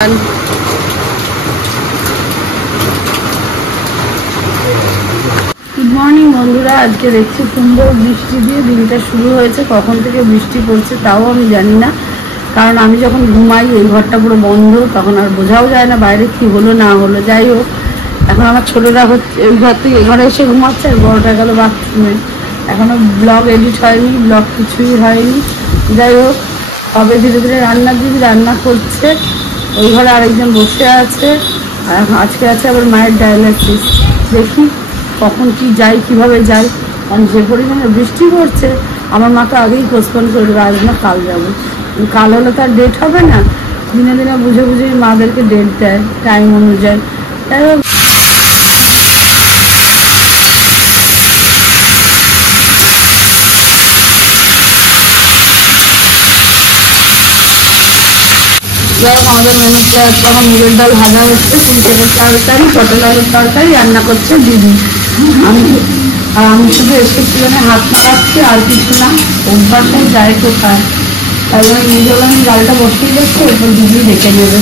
Good morning বন্ধুরা। আজকে দেখছি সুন্দর বৃষ্টি দিয়ে দিনটা শুরু হয়েছে। কখন থেকে বৃষ্টি পড়ছে তাও আমি জানি না, কারণ আমি যখন ঘুমাই এই ঘরটা পুরো বন্ধ, তখন আর বোঝাও যায় না বাইরে কি হলো না হলো। যাই হোক, এখন আমার ছোটরা হচ্ছে ওই ঘর থেকে এই ঘরে এসে ঘুমাচ্ছে, আর বড়টা গেল বাথরুমে। এখনো ব্লগ এডিট হয়নি, ব্লগ কিছুই হয়নি। যাই হোক, তবে ধীরে ধীরে রান্না করছে। ওই ঘরে আরেকজন বসে আছে, আর আজকে আছে আবার মায়ের ডায়ালিসিস। দেখি কখন কি যাই, কিভাবে যাই, কারণ যে পরিমাণে বৃষ্টি পড়ছে আমার মা তো আগেই পোস্টপোন করে দেবে, আজ না কাল যাবো। কাল হলে তার ডেট হবে না, দিনে দিনে বুঝে বুঝে মাদেরকে ডেট দেয় টাইম অনুযায়ী। তাই হোক, আমাদের মেনুতে তখন মুগের ডাল ভাজা হচ্ছে, কুমড়োর তরকারি, পটল আলুর তরকারি রান্না করছে দিদি। আমি শুধু এসেছিল না হাত মারাচ্ছি, আর কিছু না। অভ্যাসে যাই কোথায়, তাই জন্য নিজে বললাম ডালটা বসেই যাচ্ছে, এরপর দিদি দেখে নেবে।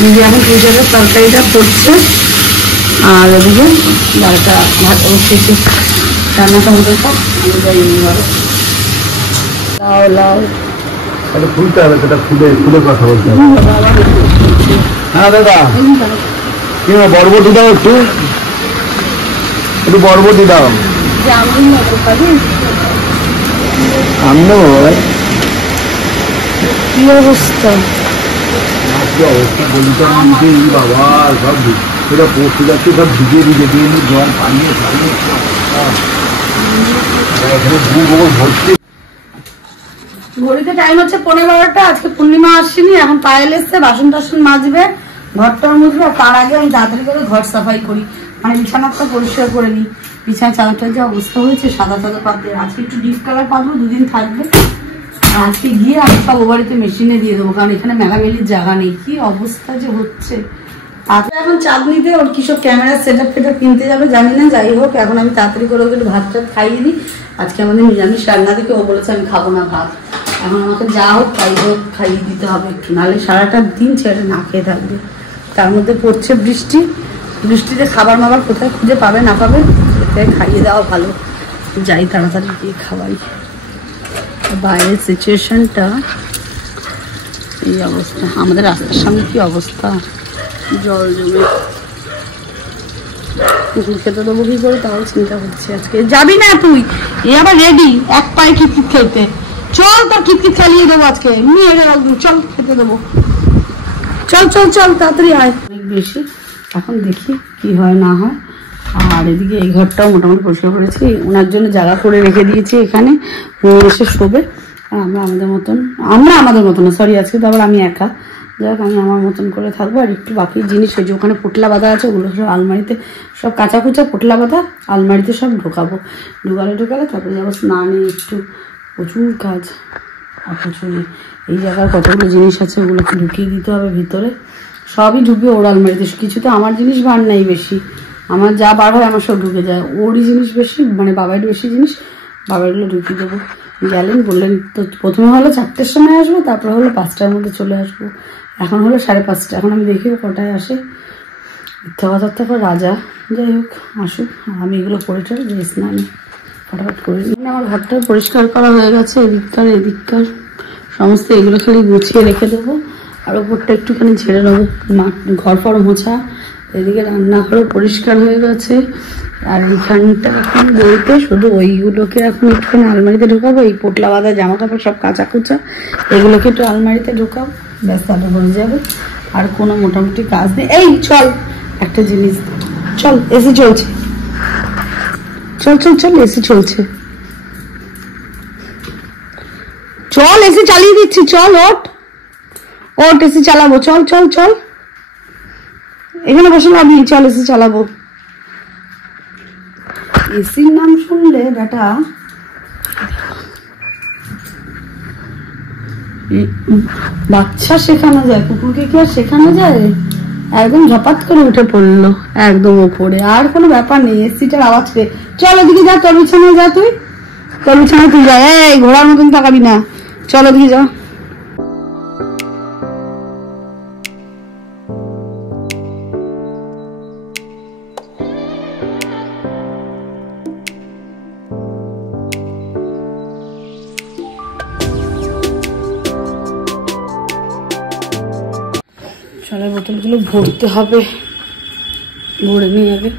দিদি এখন কুমড়োর তরকারিটা করছে, আর ওদিকে ডালটা ভাত বসেছে। রান্না টমেটো সব আমি যাই ঘরে। লাউ লাউ খুলতে হবে, সেটা খুলে খুলে কথা বলতে হবে। হ্যাঁ দাদা, কি বরবটি দাও, একটু একটু বরবটি দাও। আমি নেবো। কি অবস্থা, কি অবস্থা বলি তো, বাবা সব সেটা পড়তে যাচ্ছে, সব ভিজে ভিজে দিয়ে জল পানিয়ে ভর্তি। ঘড়িতে টাইম হচ্ছে 11:15। আজকে পূর্ণিমা আসেনি, এখন পায়েল এসছে, বাসন টাসন মাজবে, ঘরটার মুছবে। আর তার আগে আমি তাড়াতাড়ি করে ঘর সাফাই করি, মানে বিছানাটা পরিষ্কার করে নিই। বিছানা চাদরটার যে অবস্থা হয়েছে, সাদা সাদা পাতবে। আজকে একটু ডিপ কালার পাতবো, দুদিন থাকবে। আর আজকে গিয়ে আমি সব ও বাড়িতে মেশিনে দিয়ে দেবো, কারণ এখানে মেলামেলির জায়গা নেই। কি অবস্থা যে হচ্ছে। তারপরে এখন চাঁদনিতে ওর কিসব ক্যামেরা সেট আপ ফেটআপ কিনতে যাবে জানি না। যাই হোক, এখন আমি তাড়াতাড়ি করে ওকে ভাত টাত খাইয়ে দিই। আজকে আমাদের নিরামিষ রান্না দিকে ও বলেছে আমি খাবো না ভাত। এখন আমাকে যা হোক তাই হোক খাইয়ে দিতে হবে একটু, নাহলে সারাটা দিন ছেড়ে না খেয়ে থাকবে। তার মধ্যে পড়ছে বৃষ্টি, বৃষ্টিতে খাবার মাবার কোথায় খুঁজে পাবে না পাবে, সেটাই খাইয়ে দেওয়া ভালো। যাই তাড়াতাড়ি গিয়ে খাওয়াই। বাইরের সিচুয়েশনটা এই অবস্থা, আমাদের রাস্তার সামনে কি অবস্থা, জল জমে। কুকুর খেতে দেবো কি করে তাও চিন্তা হচ্ছে। আজকে যাবি না তুই, এ আবার রেডি এক পায়ে খিটখিট খেতে। চল, তোর খিটখিট চালিয়ে দেবো আজকে, নিয়ে গেল চল খেতে দেবো। চল চল চল তাড়াতাড়ি আয়। অনেক বেশি, এখন দেখি কি হয় না হয়। আর এদিকে এই ঘরটাও মোটামুটি পরিষ্কার করেছি, ওনার জন্য জায়গা করে রেখে দিয়েছি, এখানে এসে শোবে। আর আমরা আমাদের মতন সরি, আজকে তো আবার আমি একা। যাই হোক, আমি আমার মতন করে থাকবো। আর একটু বাকি জিনিস, ওই যে ওখানে পোটলা বাঁধা আছে, ওগুলো সব আলমারিতে, সব কাঁচা কুচা পোটলা বাঁধা আলমারিতে সব ঢোকাবো। ঢুকালে তারপরে যাবো স্নানে। একটু প্রচুর কাজ, আর প্রচুর এই জায়গার কতগুলো জিনিস আছে, ওগুলোকে ঢুকিয়ে দিতে হবে ভিতরে। সবই ঢুকবে ওর আলমারিতে। কিছু তো আমার জিনিস বার নাই বেশি, আমার যা বার হয় আমার সব ঢুকে যায়। ওরই জিনিস বেশি, মানে বাবার বেশি জিনিস, বাবারগুলো ঢুকিয়ে দেবো। গেলেন, বললেন তো প্রথমে হলো 4টের সময় আসবো, তারপরে হলো 5টার মধ্যে চলে আসবো। এখন হলো 5:30। এখন আমি দেখি কটায় আসে। মিথ্যা কথার তো রাজা। যাই হোক, আসুক, আমি এগুলো করে টরে যে স্নানে ফটাফট করে নিই। আমার ঘরটা পরিষ্কার করা হয়ে গেছে, এদিককার সমস্ত এগুলো খালি গুছিয়ে রেখে দেবো। আর ওপরটা একটুখানি ঝেড়ে নেবো, ঘর ফর মোছা। এদিকে রান্নাঘরও পরিষ্কার হয়ে গেছে। আর এইখানটা এখন বলতে শুধু ওইগুলোকে এখন একটুখানি আলমারিতে ঢোকাবো। এই পোটলা বাঁধা জামা কাপড় সব কাঁচা কুচা, এগুলোকে একটু আলমারিতে ঢোকাবো, ব্যাস তাহলে হয়ে যাবে। আর কোনো মোটামুটি কাজ নেই। এই চল একটা জিনিস, চল এসি চলছে, চল চল চল এসি চলছে, চল এসি চালিয়ে দিচ্ছি, চল ওঠ ওঠ এসি চালাবো, চল চল চল, এখানে বসে লাভ নেই, চল এসি চালাবো। এসির নাম শুনলে বেটা বাচ্চা শেখানো যায়, কুকুরকে কি আর শেখানো যায়? একদম ঝপাত করে উঠে পড়লো একদম ওপরে, আর কোনো ব্যাপার নেই। এসিটার আওয়াজ পেয়ে চল ওদিকে যা, তোর বিছানায় যা, তোর বিছানায় তুই যা। এই ঘোড়ার মতন তাকাবি না, চল ওদিকে যা। জলের বোতলগুলো ভরতে হবে, ভরে নিই আগে।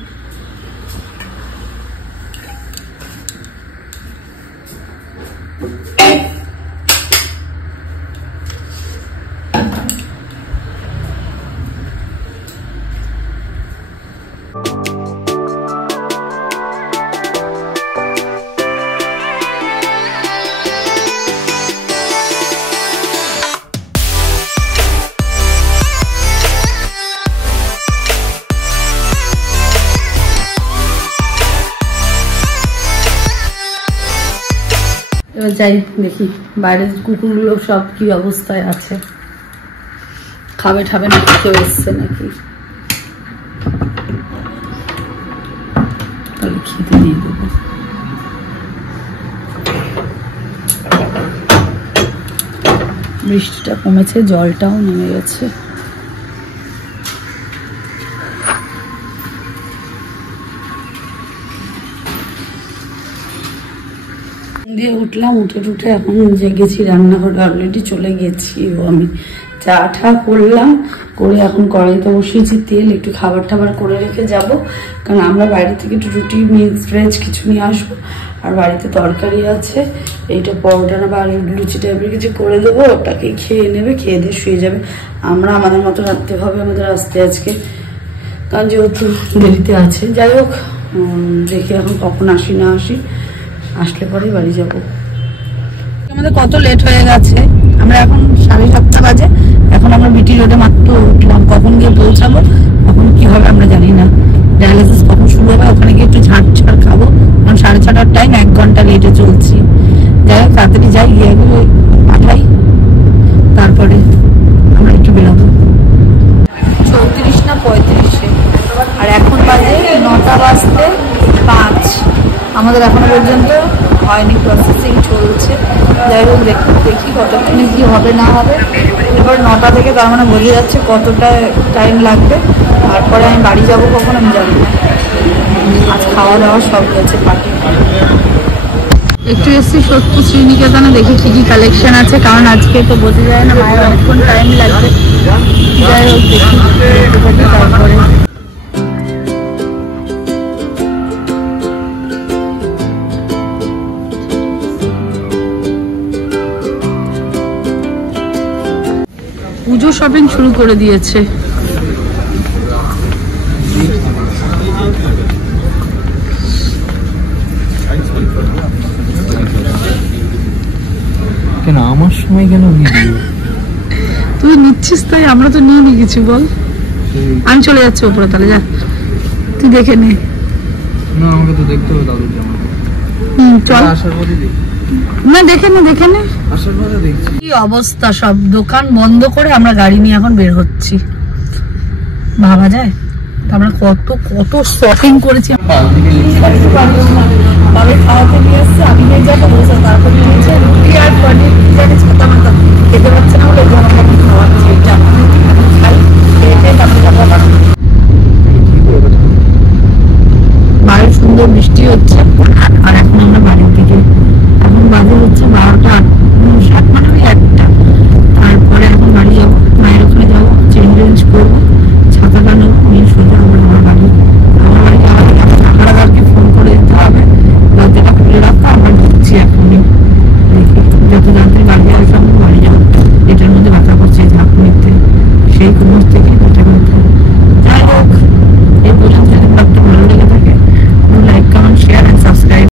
এবার যাই দেখি বাইরের কুকুরগুলো সব কি অবস্থায় আছে, খাবে ঠাবে নাকি, কেউ এসছে নাকি, তাহলে খেতে দিয়ে দেবো। বৃষ্টিটা কমেছে, জলটাও নেমে গেছে। দিয়ে উঠলাম, উঠে এখন গেছি রান্নাঘরে, অলরেডি চলে গেছি। আমি চা ঠা করলাম, করে এখন কড়াইতে বসিয়েছি তেল, একটু খাবার টাবার করে রেখে যাব, কারণ আমরা বাইরে থেকে একটু রুটি মিক্স ভেজ কিছু নিয়ে আসবো, আর বাড়িতে তরকারি আছে, এইটা পরোটা না বা লুচি টাইপের কিছু করে দেবো, ওটাকে খেয়ে নেবে, খেয়ে দিয়ে শুয়ে যাবে। আমরা আমাদের মতো রাখতে হবে, আমাদের আসতে আজকে, কারণ যেহেতু দেরিতে আছে। যাই হোক, দেখি এখন কখন আসি না আসি, আসলে পরে বাড়ি যাব। আমাদের কত লেট হয়ে গেছে, আমরা এখন 7:30 বাজে, এখন আমরা বিটি রোডে মাত্র উঠলাম, কখন গিয়ে পৌঁছাবো, কখন কি হবে আমরা জানি না। ডায়ালিসিস কখন শুরু হবে, ওখানে গিয়ে একটু ঝাঁট খাবো, কারণ 6:30টার টাইম, 1 ঘন্টা লেটে চলছি। যাই হোক তাড়াতাড়ি যাই, গিয়ে পাঠাই, তারপরে আমরা একটু বেরোবো। 34 না 35, আর এখন বাজে 9:05। আমাদের এখনো পর্যন্ত হয়নি, প্রসেসিং চলছে। যাই হোক দেখি কতক্ষণে কি হবে না হবে। এবার 9টা থেকে, তার মানে বোঝা যাচ্ছে কতটা টাইম লাগবে। তারপরে আমি বাড়ি যাব কখন আমি জানি না। আজ খাওয়া দাওয়া সব হয়েছে, পার্টি একটু এসছি সত্যি শ্রীনিকেতনে, দেখি কি কি কালেকশন আছে, কারণ আজকে তো বোঝা যায় না, মায়ের অনেকক্ষণ টাইম লাগবে। যাই হোক দেখি তারপরে। পুজো শপিং শুরু করে দিয়েছে। কেন আমার সময় কেন তুই নিচ্ছিস তাই আমরা তো নিয়ে নি কিছু, বল। আমি চলে যাচ্ছি ওপরে, তাহলে যা তুই দেখে নে। না আমাকে তো দেখতে হবে দাদুর জামা। চল আসার পথে দেখি। না দেখে নে আসার পথে দেখছি। কি অবস্থা, সব দোকান বন্ধ করে আমরা গাড়ি নিয়ে এখন বের হচ্ছি, ভাবা যায়। আমরা কত শপিং করেছি। বাবা খাওয়াতে নিয়ে এসছে, আমি নিয়ে যাবো, তারপর নিয়েছে রুটি আর পনির, খেতে পারছে না বলে খাওয়াচ্ছি।